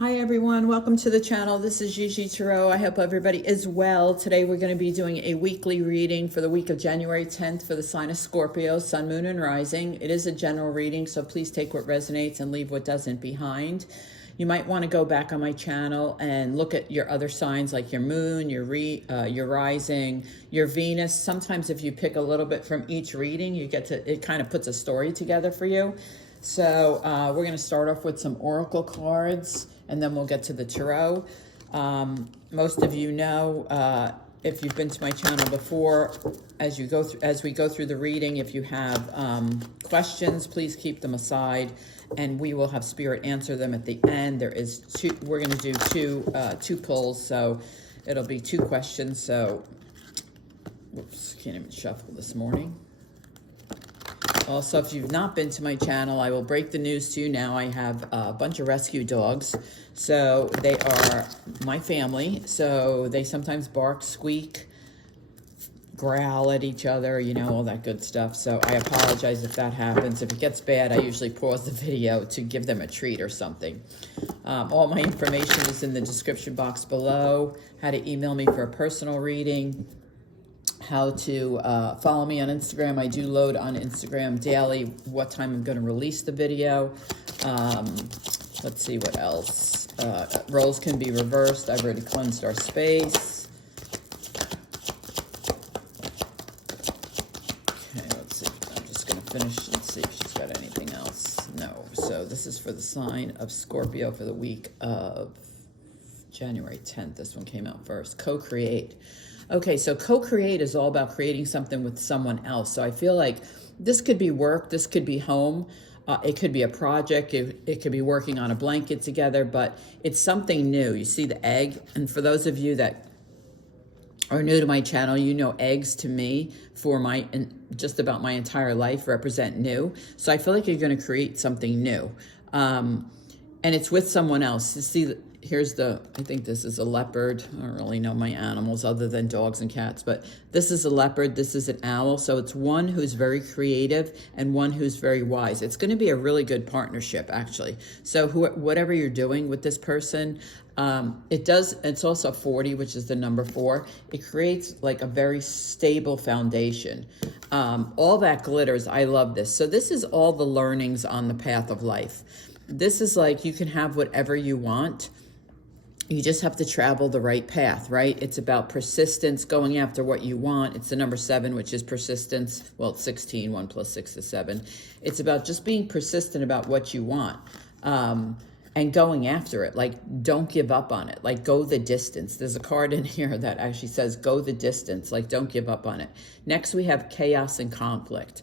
Hi everyone, welcome to the channel. This is Gigi Tarot. I hope everybody is well. Today we're going to be doing a weekly reading for the week of January 10th for the sign of Scorpio, Sun, Moon, and Rising. It is a general reading, so please take what resonates and leave what doesn't behind. You might want to go back on my channel and look at your other signs like your moon, your rising, your Venus. Sometimes if you pick a little bit from each reading, it kind of puts a story together for you. So we're going to start off with some oracle cards, and then we'll get to the tarot. Most of you know, if you've been to my channel before, as we go through the reading, if you have questions, please keep them aside, and we will have Spirit answer them at the end. We're going to do two pulls, so it'll be two questions. So, whoops, can't even shuffle this morning. Also, if you've not been to my channel, I will break the news to you now. I have a bunch of rescue dogs. So they are my family. So they sometimes bark, squeak, growl at each other, you know, all that good stuff. So I apologize if that happens. If it gets bad, I usually pause the video to give them a treat or something. All my information is in the description box below. How to email me for a personal reading. How to follow me on Instagram. I do load on Instagram daily what time I'm going to release the video. Let's see what else. Roles can be reversed. I've already cleansed our space. Okay, let's see. I'm just going to finish and see if she's got anything else. No. So this is for the sign of Scorpio for the week of January 10th. This one came out first. Co-create. Okay, so co-create is all about creating something with someone else. So I feel like this could be work, this could be home, it could be a project, it could be working on a blanket together, but it's something new. You see the egg, and for those of you that are new to my channel, you know eggs to me for just about my entire life represent new. So I feel like you're going to create something new, and it's with someone else. You see, I think this is a leopard. I don't really know my animals other than dogs and cats, but this is a leopard, this is an owl. So it's one who's very creative and one who's very wise. It's going to be a really good partnership, actually. So whatever you're doing with this person, it's also 40, which is the number 4. It creates like a very stable foundation. All that glitters. I love this. So this is all the learnings on the path of life. This is like you can have whatever you want. You just have to travel the right path, right? It's about persistence, going after what you want. It's the number 7, which is persistence. Well, it's 16. 1 plus 6 is 7. It's about just being persistent about what you want and going after it. Like, don't give up on it. Like, go the distance. There's a card in here that actually says, go the distance. Like, don't give up on it. Next, we have chaos and conflict.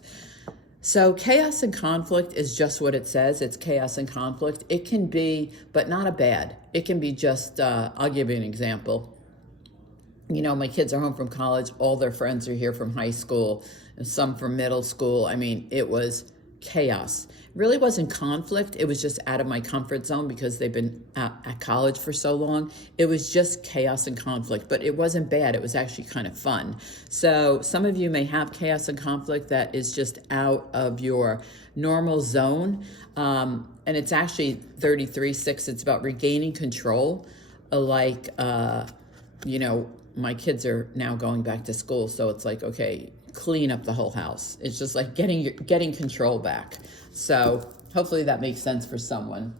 So chaos and conflict is just what it says. It's chaos and conflict. It can be, but not a bad. It can be just, I'll give you an example. You know, my kids are home from college. All their friends are here from high school, and some from middle school. I mean, it was chaos. It really wasn't conflict. It was just out of my comfort zone because they've been at college for so long. It was just chaos and conflict, but it wasn't bad. It was actually kind of fun. So some of you may have chaos and conflict that is just out of your normal zone. And it's actually 33:6. It's about regaining control. You know, my kids are now going back to school. So it's like, okay, clean up the whole house. It's just like getting control back. So hopefully that makes sense for someone.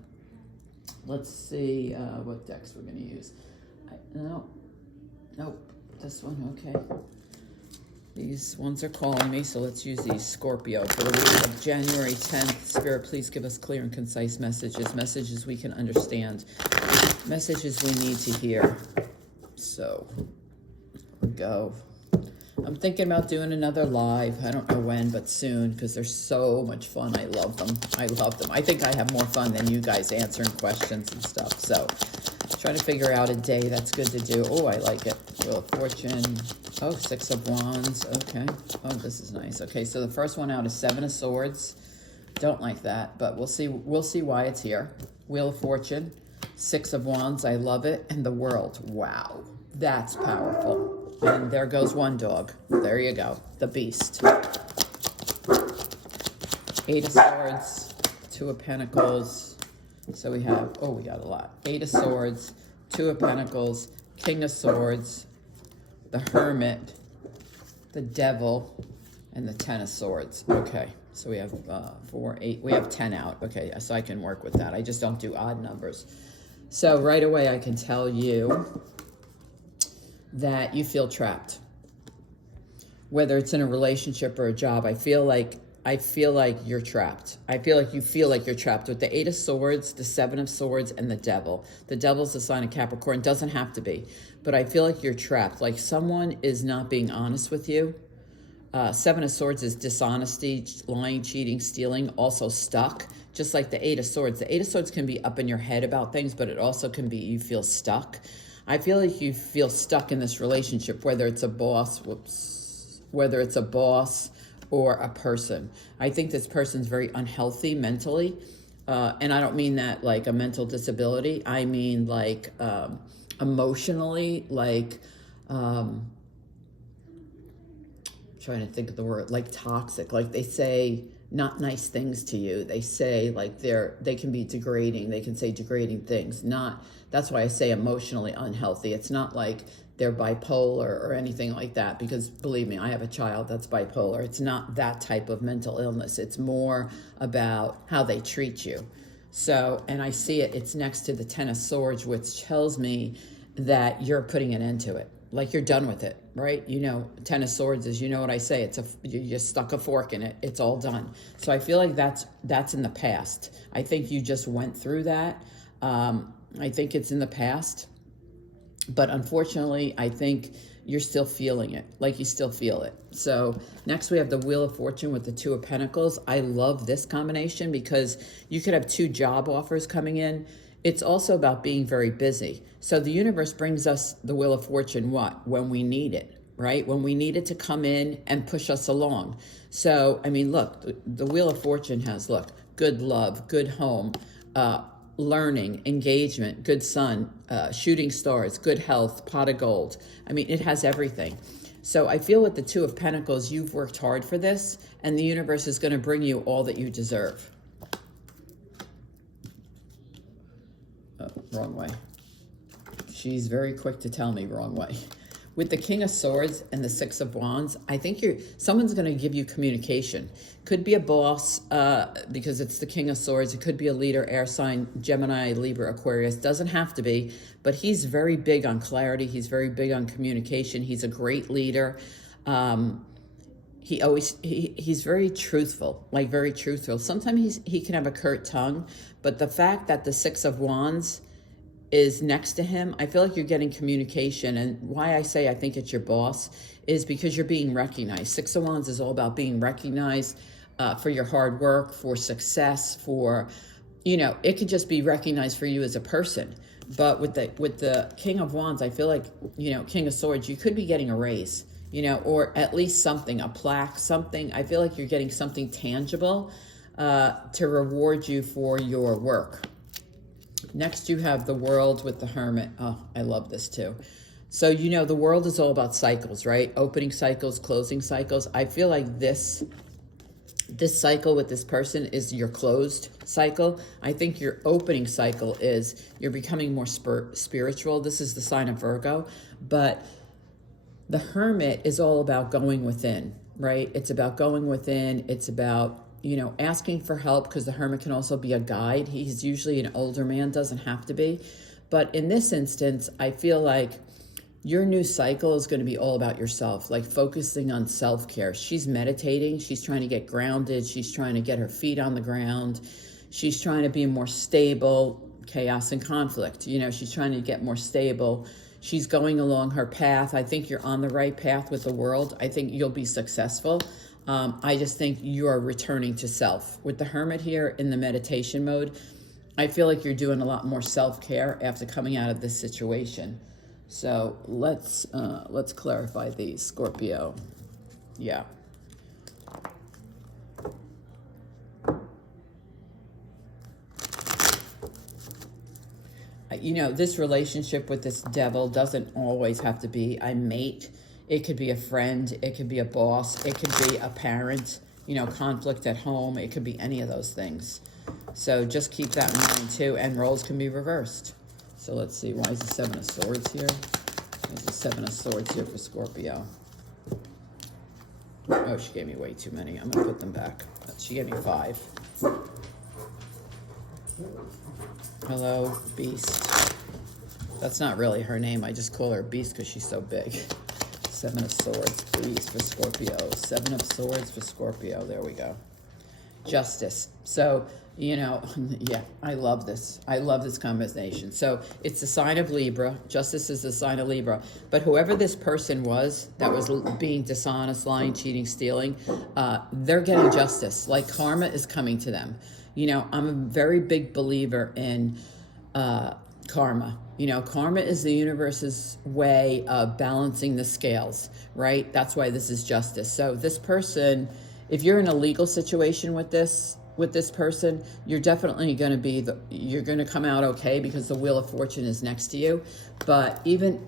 Let's see what decks we're going to use. Nope, this one, okay. These ones are calling me, so let's use these. Scorpio for the week of January 10th. Spirit, please give us clear and concise messages we can understand, messages we need to hear. So, here we go. I'm thinking about doing another live. I don't know when, but soon, because they're so much fun. I love them. I think I have more fun than you guys answering questions and stuff. So, trying to figure out a day that's good to do. Oh, I like it. Wheel of Fortune. Oh, 6 of Wands. Okay. Oh, this is nice. Okay, so the first one out is 7 of Swords. Don't like that, but we'll see why it's here. Wheel of Fortune. 6 of Wands. I love it. And the World. Wow. That's powerful. And there goes one dog. There you go. The beast. 8 of Swords. 2 of Pentacles. So we have, oh, we got a lot. 8 of Swords, 2 of Pentacles, King of Swords, the Hermit, the Devil, and the 10 of Swords. Okay, so we have 4, 8, we have 10 out. Okay, so I can work with that. I just don't do odd numbers. So right away I can tell you that you feel trapped. Whether it's in a relationship or a job, I feel like you're trapped. I feel like you feel like you're trapped with the 8 of Swords, the 7 of Swords, and the Devil. The Devil's the sign of Capricorn. Doesn't have to be. But I feel like you're trapped. Like someone is not being honest with you. 7 of Swords is dishonesty, lying, cheating, stealing, also stuck. Just like the 8 of Swords. The 8 of Swords can be up in your head about things, but it also can be you feel stuck. I feel like you feel stuck in this relationship, whether it's a boss, whether it's a boss or a person. I think this person's very unhealthy mentally. And I don't mean that like a mental disability. I mean like emotionally, like, trying to think of the word, like toxic. Like they say not nice things to you. They say like they can be degrading. They can say degrading things. That's why I say emotionally unhealthy. It's not like they're bipolar or anything like that, because believe me, I have a child that's bipolar. It's not that type of mental illness. It's more about how they treat you. So, and I see it's next to the 10 of Swords, which tells me that you're putting an end to it. Like you're done with it, right? 10 of Swords is, you know what I say, you stuck a fork in it. It's all done. So I feel like that's in the past. I think you just went through that. I think it's in the past. But unfortunately, I think you're still feeling it, like you still feel it. So next we have the Wheel of Fortune with the 2 of Pentacles. I love this combination because you could have 2 job offers coming in. It's also about being very busy. So the universe brings us the Wheel of Fortune, what? When we need it, right? When we need it to come in and push us along. So, I mean, look, the Wheel of Fortune has, look, good love, good home, learning, engagement, good sun, shooting stars, good health, pot of gold. I mean, it has everything. So I feel with the 2 of Pentacles, you've worked hard for this, and the universe is going to bring you all that you deserve. Oh, wrong way. She's very quick to tell me wrong way. With the King of Swords and the 6 of Wands, I think someone's going to give you communication. Could be a boss, because it's the King of Swords. It could be a leader, air sign, Gemini, Libra, Aquarius. Doesn't have to be, but he's very big on clarity. He's very big on communication. He's a great leader. He's very truthful, like very truthful. Sometimes he can have a curt tongue, but the fact that the 6 of Wands is next to him, I feel like you're getting communication. And why I say I think it's your boss is because you're being recognized. 6 of Wands is all about being recognized for your hard work, for success, for, it could just be recognized for you as a person. But with the King of Wands, I feel like, King of Swords, you could be getting a raise, or at least something, a plaque, something. I feel like you're getting something tangible to reward you for your work. Next, you have the World with the Hermit. Oh, I love this too. So, the world is all about cycles, right? Opening cycles, closing cycles. I feel like this cycle with this person is your closed cycle. I think your opening cycle is you're becoming more spiritual. This is the sign of Virgo. But the Hermit is all about going within, right? It's about going within. It's about asking for help, because the Hermit can also be a guide. He's usually an older man, doesn't have to be. But in this instance, I feel like your new cycle is going to be all about yourself, like focusing on self-care. She's meditating. She's trying to get grounded. She's trying to get her feet on the ground. She's trying to be more stable, chaos and conflict. She's trying to get more stable. She's going along her path. I think you're on the right path with the World. I think you'll be successful. I just think you are returning to self. With the Hermit here in the meditation mode, I feel like you're doing a lot more self-care after coming out of this situation. So let's clarify these, Scorpio. Yeah. This relationship with this Devil doesn't always have to be a mate. It could be a friend. It could be a boss. It could be a parent, conflict at home. It could be any of those things. So just keep that in mind too, and roles can be reversed. So let's see, why is the Seven of Swords here? There's the Seven of Swords here for Scorpio. Oh, she gave me way too many. I'm going to put them back. She gave me 5. Hello, Beast. That's not really her name. I just call her Beast because she's so big. Seven of Swords, please, for Scorpio. Seven of Swords for Scorpio. There we go. Justice. So, you know, yeah, I love this. I love this combination. So it's the sign of Libra. Justice is the sign of Libra. But whoever this person was that was being dishonest, lying, cheating, stealing, they're getting justice. Like karma is coming to them. You know, I'm a very big believer in karma. You know, karma is the universe's way of balancing the scales, right? That's why this is justice. So this person, if you're in a legal situation with this person, you're definitely going to be you're going to come out okay because the Wheel of Fortune is next to you. But even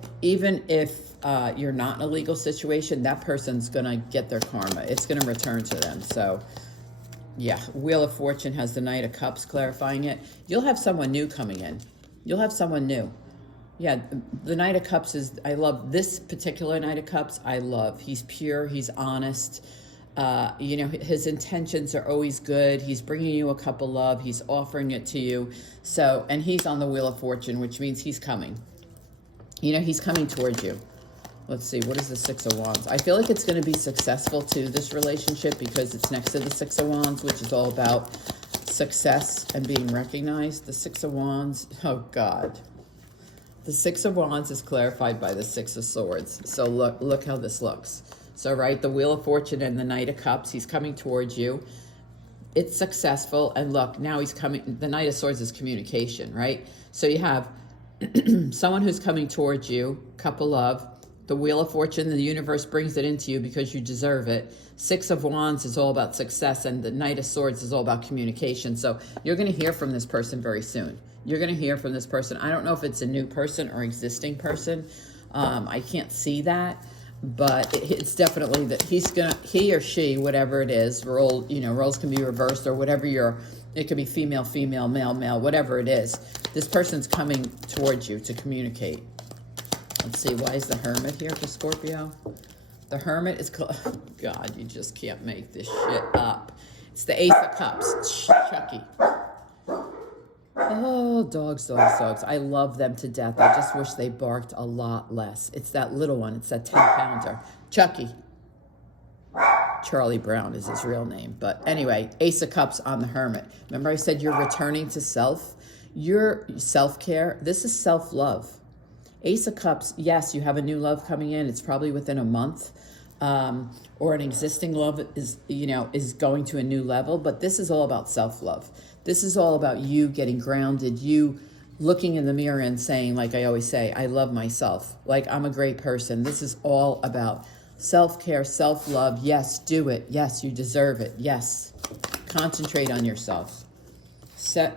if you're not in a legal situation, that person's going to get their karma. It's going to return to them. So yeah, Wheel of Fortune has the Knight of Cups clarifying it. You'll have someone new coming in. You'll have someone new. Yeah, the Knight of Cups is, I love this particular Knight of Cups. I love. He's pure. He's honest. You know, his intentions are always good. He's bringing you a cup of love. He's offering it to you. So, and he's on the Wheel of Fortune, which means he's coming. You know, he's coming towards you. Let's see, what is the Six of Wands? I feel like it's going to be successful to this relationship because it's next to the Six of Wands, which is all about success and being recognized. The Six of Wands, oh God. The Six of Wands is clarified by the Six of Swords. So look how this looks. So, right, the Wheel of Fortune and the Knight of Cups, he's coming towards you. It's successful. And look, now he's coming. The Knight of Swords is communication, right? So you have someone who's coming towards you, cup of love. The Wheel of Fortune, the universe brings it into you because you deserve it. Six of Wands is all about success, and the Knight of Swords is all about communication. So you're going to hear from this person very soon. You're going to hear from this person. I don't know if it's a new person or existing person. I can't see that. But it's definitely that he or she, whatever it is, roles can be reversed or whatever it could be female, female, male, male, whatever it is. This person's coming towards you to communicate. Let's see, why is the Hermit here for Scorpio? The Hermit is, God, you just can't make this shit up. It's the Ace of Cups, Chucky. Oh, dogs. I love them to death. I just wish they barked a lot less. It's that little one. It's that 10-pounder. Chucky. Charlie Brown is his real name. But anyway, Ace of Cups on the Hermit. Remember I said you're returning to self? Your self-care. This is self-love. Ace of Cups, yes, you have a new love coming in. It's probably within a month. Or an existing love is going to a new level. But this is all about self-love. This is all about you getting grounded, you looking in the mirror and saying, like I always say, I love myself. Like, I'm a great person. This is all about self-care, self-love. Yes, do it. Yes, you deserve it. Yes. Concentrate on yourself.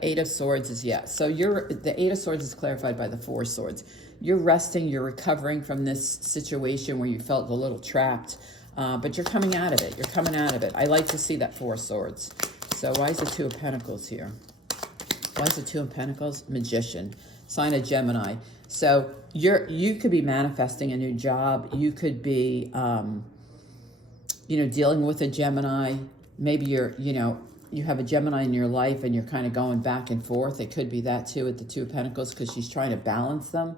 Eight of Swords is yes. So the Eight of Swords is clarified by the Four of Swords. You're resting, you're recovering from this situation where you felt a little trapped, but you're coming out of it. You're coming out of it. I like to see that Four of Swords. So why is the Two of Pentacles here? Why is the Two of Pentacles? Magician, sign of Gemini. So you could be manifesting a new job. You could be, dealing with a Gemini. Maybe you have a Gemini in your life and you're kind of going back and forth. It could be that too with the Two of Pentacles because she's trying to balance them.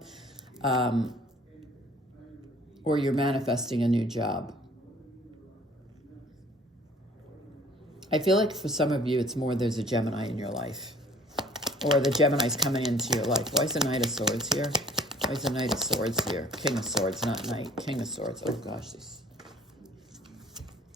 Or you're manifesting a new job. I feel like for some of you, it's more there's a Gemini in your life. Or the Gemini's coming into your life. Why is the Knight of Swords here? Why is the Knight of Swords here? King of Swords, not Knight. King of Swords. Oh, gosh.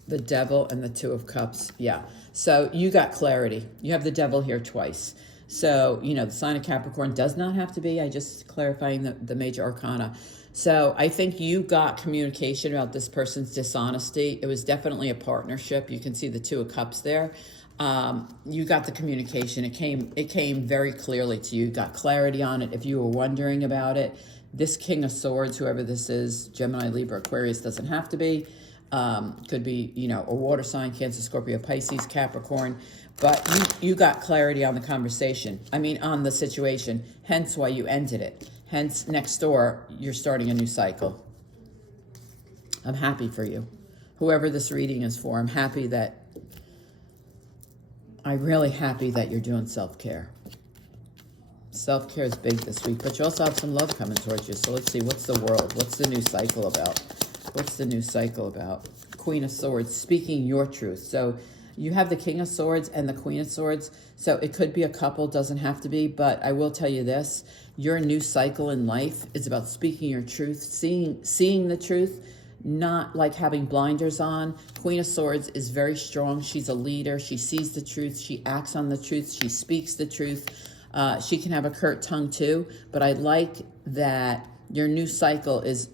The Devil and the Two of Cups. Yeah. So you got clarity. You have the Devil here twice. So, the sign of Capricorn does not have to be. I just clarifying the major arcana. So I think you got communication about this person's dishonesty. It was definitely a partnership. You can see the Two of Cups there. You got the communication. It came very clearly to you. You got clarity on it. If you were wondering about it, this King of Swords, whoever this is, Gemini, Libra, Aquarius, doesn't have to be. Could be, you know, a water sign, Cancer, Scorpio, Pisces, Capricorn. But you got clarity on the conversation. I mean, on the situation. Hence why you ended it. Hence, next door, you're starting a new cycle. I'm happy for you. Whoever this reading is for, I'm really happy that you're doing self-care. Self-care is big this week, but you also have some love coming towards you. So let's see, what's the world? What's the new cycle about? What's the new cycle about? Queen of Swords, speaking your truth. So you have the King of Swords and the Queen of Swords. So it could be a couple, doesn't have to be, but I will tell you this. Your new cycle in life is about speaking your truth, seeing the truth, not like having blinders on. Queen of Swords is very strong. She's a leader. She sees the truth. She acts on the truth. She speaks the truth. She can have a curt tongue too, but I like that your new cycle is,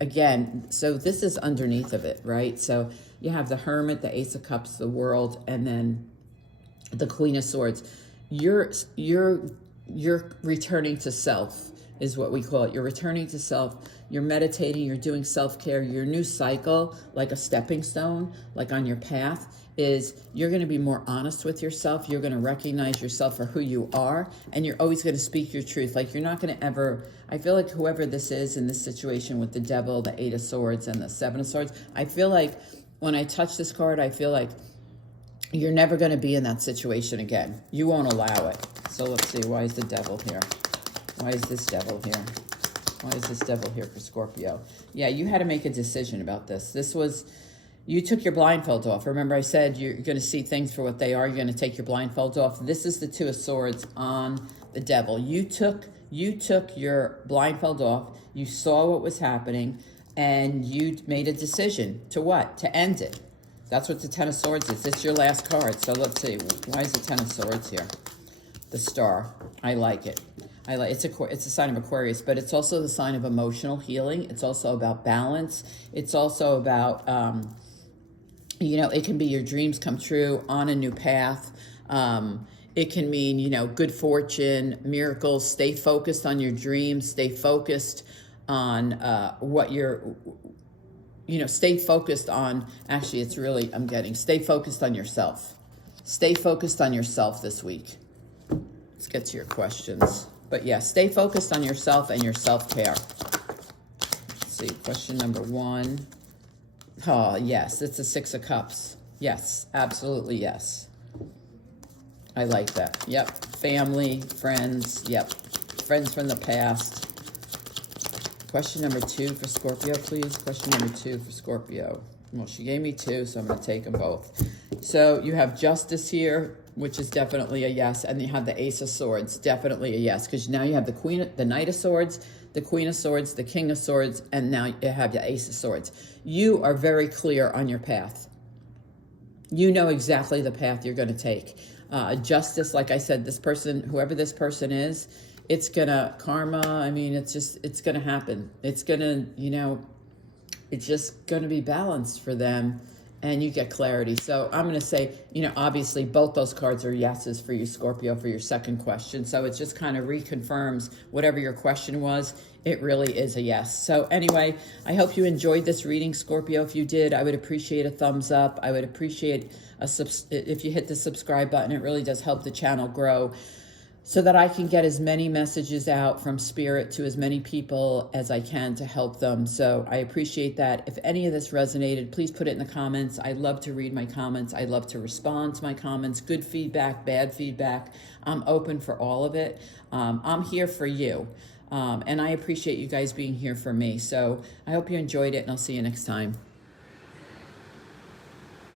again, so this is underneath of it, right? So you have the Hermit, the Ace of Cups, the World, and then the Queen of Swords. You're returning to self is what we call it. You're returning to self. You're meditating. You're doing self-care. Your new cycle, like a stepping stone, like on your path, is you're going to be more honest with yourself. You're going to recognize yourself for who you are, and you're always going to speak your truth. Like, you're not going to ever, I feel like whoever this is in this situation with the Devil, the Eight of Swords, and the Seven of Swords, I feel like when I touch this card, I feel like you're never going to be in that situation again. You won't allow it. So let's see, why is the Devil here? Why is this Devil here? Why is this Devil here for Scorpio? Yeah, you had to make a decision about this. This was, you took your blindfold off. Remember I said you're going to see things for what they are. You're going to take your blindfolds off. This is the Two of Swords on the Devil. You took your blindfold off. You saw what was happening, and you made a decision to what? To end it. That's what the Ten of Swords is. It's your last card. So let's see. Why is the Ten of Swords here? The Star. I like it. It's a sign of Aquarius, but it's also the sign of emotional healing. It's also about balance. It's also about, you know, it can be your dreams come true, on a new path. It can mean, you know, good fortune, miracles. Stay focused on your dreams. Stay focused on what you're, you know, stay focused on, actually, it's really, stay focused on yourself. Stay focused on yourself this week. Let's get to your questions. But yeah, stay focused on yourself and your self-care. Let's see, question number 1. Oh, yes, it's the Six of Cups. Yes, absolutely yes. I like that. Yep, family, friends, yep. Friends from the past. Question number 2 for Scorpio, please. Question number 2 for Scorpio. Well, she gave me 2, so I'm going to take them both. So you have Justice here, which is definitely a yes, and you have the Ace of Swords, definitely a yes, because now you have the Knight of Swords, the Queen of Swords, the King of Swords, and now you have the Ace of Swords. You are very clear on your path. You know exactly the path you're going to take. Justice, like I said, this person, whoever this person is, it's gonna, karma, I mean, it's gonna happen. It's gonna, you know, it's just gonna be balanced for them, and you get clarity. So I'm going to say, you know, obviously both those cards are yeses for you, Scorpio, for your second question. So it just kind of reconfirms whatever your question was. It really is a yes. So anyway, I hope you enjoyed this reading, Scorpio. If you did, I would appreciate a thumbs up. I would appreciate if you hit the subscribe button. It really does help the channel grow, so that I can get as many messages out from Spirit to as many people as I can to help them. So I appreciate that. If any of this resonated, please put it in the comments. I love to read my comments. I love to respond to my comments. Good feedback, bad feedback. I'm open for all of it. I'm here for you. And I appreciate you guys being here for me. So I hope you enjoyed it, and I'll see you next time.